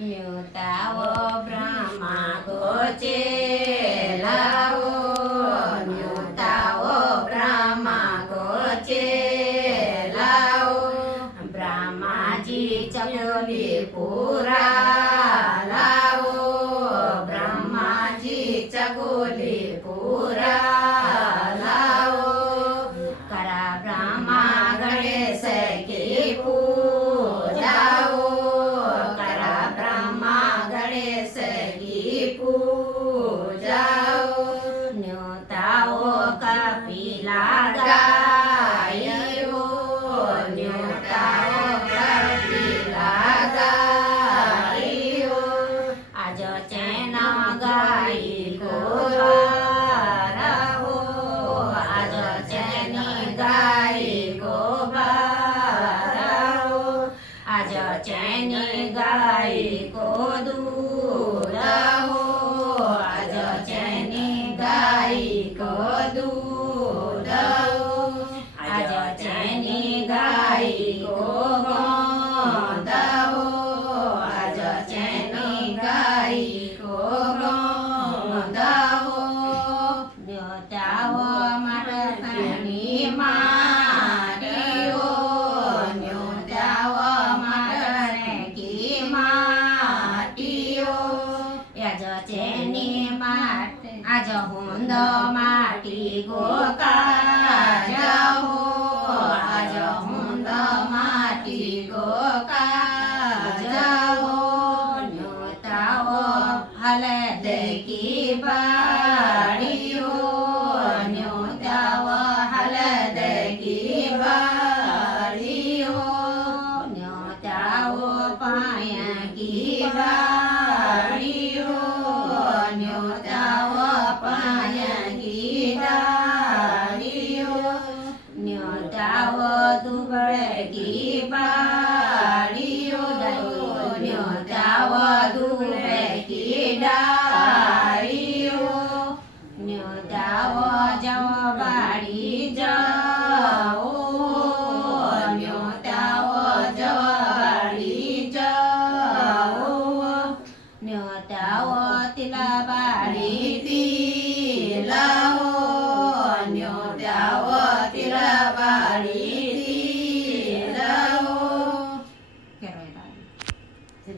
न्योताओ ब्रह्मा गोचे लाओ न्योताओ ब्रह्मा गोचे लाओ ब्रह्मा जी चकोली पूरा लाओ ब्रह्मा जी चकोली पूरा लाओ करा ब्रह्मा गणेश की पूजाओ करा ब्रह्मा गणेश की पूजाओ न्योताओ कपिला गायो न्योताओ कपिला गायो आज चैन गाई को बारहो आज चैन गाई को बारहो आज चैन गाई को दूध हो आज चैन गाई को दूध हो आज चैन गाई को गोंद हो आज चैन गाई को गोंद हो न्योताओ मटनी मारियो न्योताओ मटने की माटियो आज चैनी माट आज हुंद माटी गोकाज हो आज हुंद माटी गोकाज हो न्योताओ हलद की बाड़ी हो न्योताओ हलद की बाड़ी हो न्योताओ पाया की बाड़ी हो न्योताओ पाया की डाली हो न्योताओ दुबड़ की बाड़ी हो न्योताओ दुबड़ की डाली हो न्योताओ जाओ बाड़ी जाओ न्योताओ जाओ बाड़ी जाओ न्योताओ तिला बाड़ी